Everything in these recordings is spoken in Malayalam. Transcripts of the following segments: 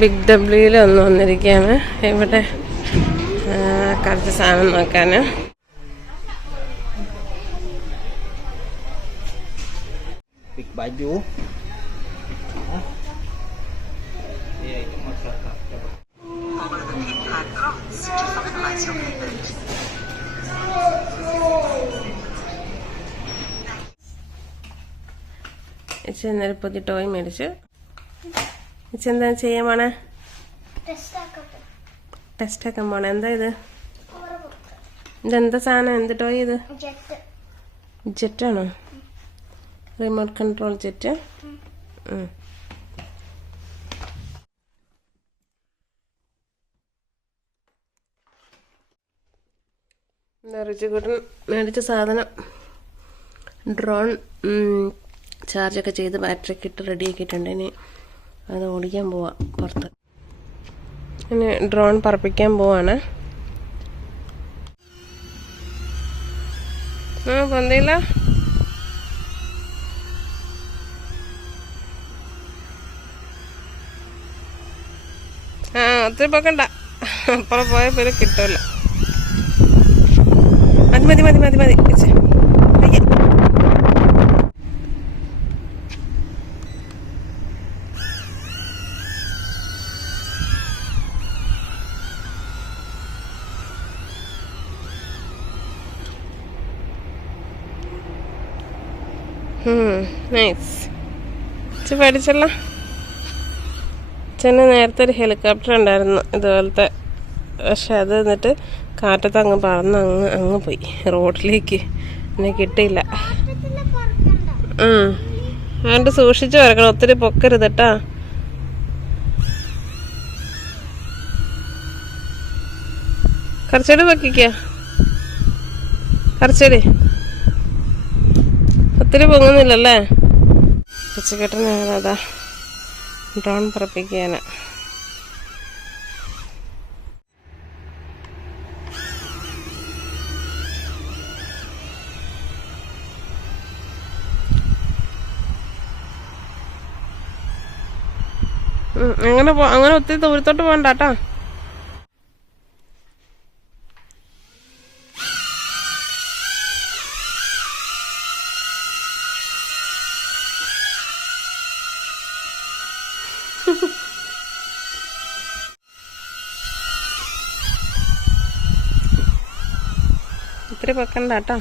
ബിഗ് ഡബ്ല്യൂയിൽ ഒന്ന് വന്നിരിക്കുകയാണ്. ഇവിടെ കുറച്ച് സാധനം നോക്കാൻ. Big baju. ഇന്നലെ പുതിയ ടോയ് മേടിച്ചു. എന്താ ചെയ്യാൻ പോണേ? ടെസ്റ്റ് ആക്കാൻ പോണേ. എന്താ ഇത്? ഇതെന്താ സാധനം? എന്ത് ടോയ് ഇത്? ജെറ്റാണോ? Remote control jet. റിച്ചുകൂട്ടൻ മേടിച്ച സാധനം ഡ്രോൺ ചാർജൊക്കെ ചെയ്ത് ബാറ്ററിയൊക്കെ ഇട്ട് റെഡി ആക്കിയിട്ടുണ്ട്. ഇനി അത് ഓടിക്കാൻ പോവാം പുറത്ത്. ഇനി ഡ്രോൺ പറപ്പിക്കാൻ പോവാണ്. പൊന്തിയില്ല. ഒത്തിരി പൊക്കണ്ട, അപ്പുറം പോയ പേര് കിട്ടൂല. മതി മതി മതി മതി മതി. നൈസ്. പഠിച്ചല്ലോ. ചെന്ന നേരത്തെ ഒരു ഹെലികോപ്റ്റർ ഉണ്ടായിരുന്നു ഇതുപോലത്തെ. പക്ഷെ അത് എന്നിട്ട് കാറ്റത്ത് അങ്ങ് പറന്ന് അങ്ങ് പോയി റോഡിലേക്ക്. എന്നെ കിട്ടിയില്ല. അതുകൊണ്ട് സൂക്ഷിച്ച് വരക്കണം, ഒത്തിരി പൊക്കരുത് കേട്ടാ. കുറച്ചുകൂടി പൊക്കിക്ക. കുറച്ചുകൂടി. ഒത്തിരി പൊങ്ങുന്നില്ലല്ലേ? പച്ചക്കെട്ടനാണതാ ഡ്രോൺ പറപ്പിക്കാന്. അങ്ങനെ ഒത്തിരി ദൂരത്തോട്ട് പോകണ്ടാട്ടാ. ഒത്തിരി വെക്കണ്ടാട്ടോ.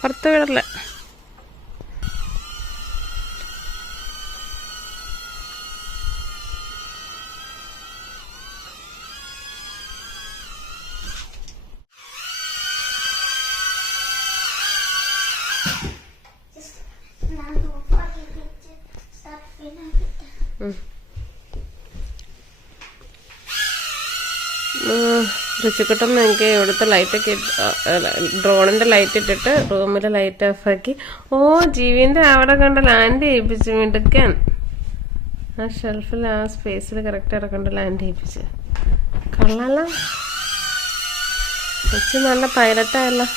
പുറത്ത് വിടല്ലേ. ഋഷിക്കുട്ടൻ എനിക്ക് ഇവിടുത്തെ ലൈറ്റൊക്കെ ഡ്രോണിന്റെ ലൈറ്റ് ഇട്ടിട്ട് റൂമിലെ ലൈറ്റ് ഓഫാക്കി. ജീവിന്റെ അവിടെ കണ്ട ലാൻഡ് ചെയ്യിപ്പിച്ച് മിടുക്കൻ. ആ ഷെൽഫിൽ ആ സ്പേസിൽ കറക്റ്റ് അവിടെ കണ്ട് ലാൻഡ് ചെയ്യിപ്പിച്ച്. കൊള്ളാലോ. നല്ല പൈലറ്റായല്ലോ.